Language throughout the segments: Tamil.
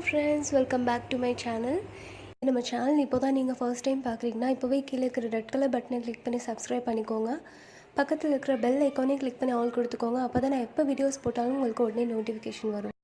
friends, welcome back to my channel. நம்ம சேனல் இப்போ தான் நீங்கள் ஃபர்ஸ்ட் டைம் பார்க்குறீங்கன்னா இப்போவே கீழே இருக்கிற ரெட் கலர் பட்டனை கிளிக் பண்ணி சப்ஸ்கிரைப் பண்ணிக்கோங்க. பக்கத்தில் இருக்கிற பெல் ஐக்கானே கிளிக் பண்ணி ஆல் கொடுத்துக்கோங்க. அப்போ தான் நான் எப்போ வீடியோஸ் போட்டாலும் உங்களுக்கு உடனே நோட்டிஃபிகேஷன் வரும்.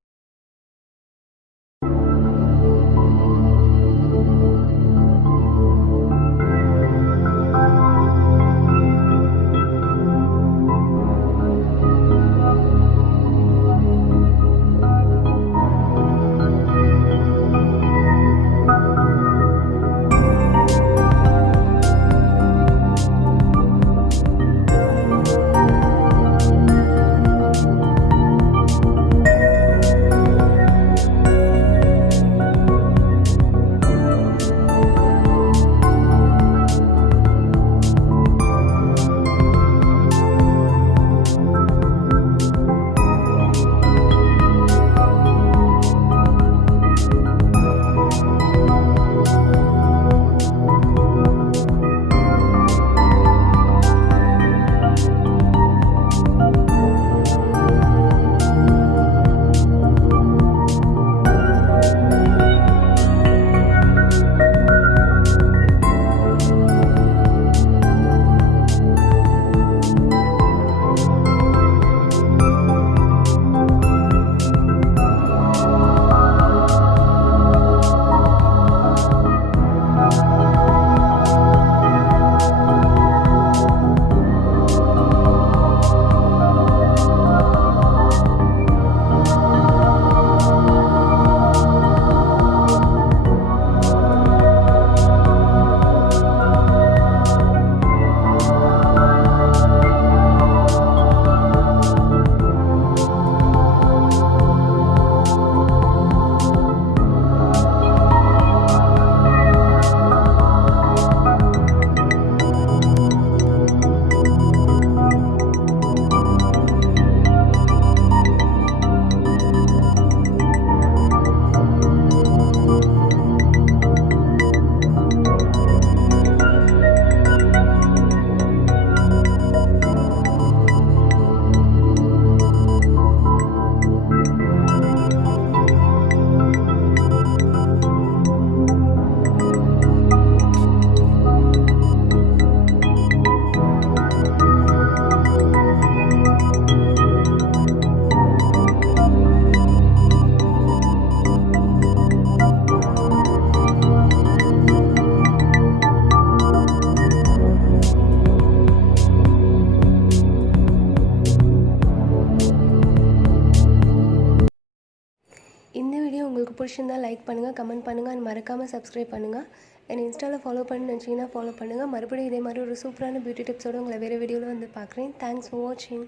இந்த வீடியோ உங்களுக்கு பிடிச்சிருந்தால் லைக் பண்ணுங்கள், கமெண்ட் பண்ணுங்கள் அண்ட் மறக்காமல் சப்ஸ்கிரைப் பண்ணுங்கள். என்னை இன்ஸ்டாவில் ஃபாலோ பண்ணி நினச்சிங்கன்னா ஃபாலோ பண்ணுங்கள். மறுபடியும் இதே மாதிரி ஒரு சூப்பரான பியூட்டி டிப்ஸோடு உங்களை வேறு வீடியோவில் வந்து பார்க்குறேன். தேங்க்ஸ் ஃபார் வாட்சிங்.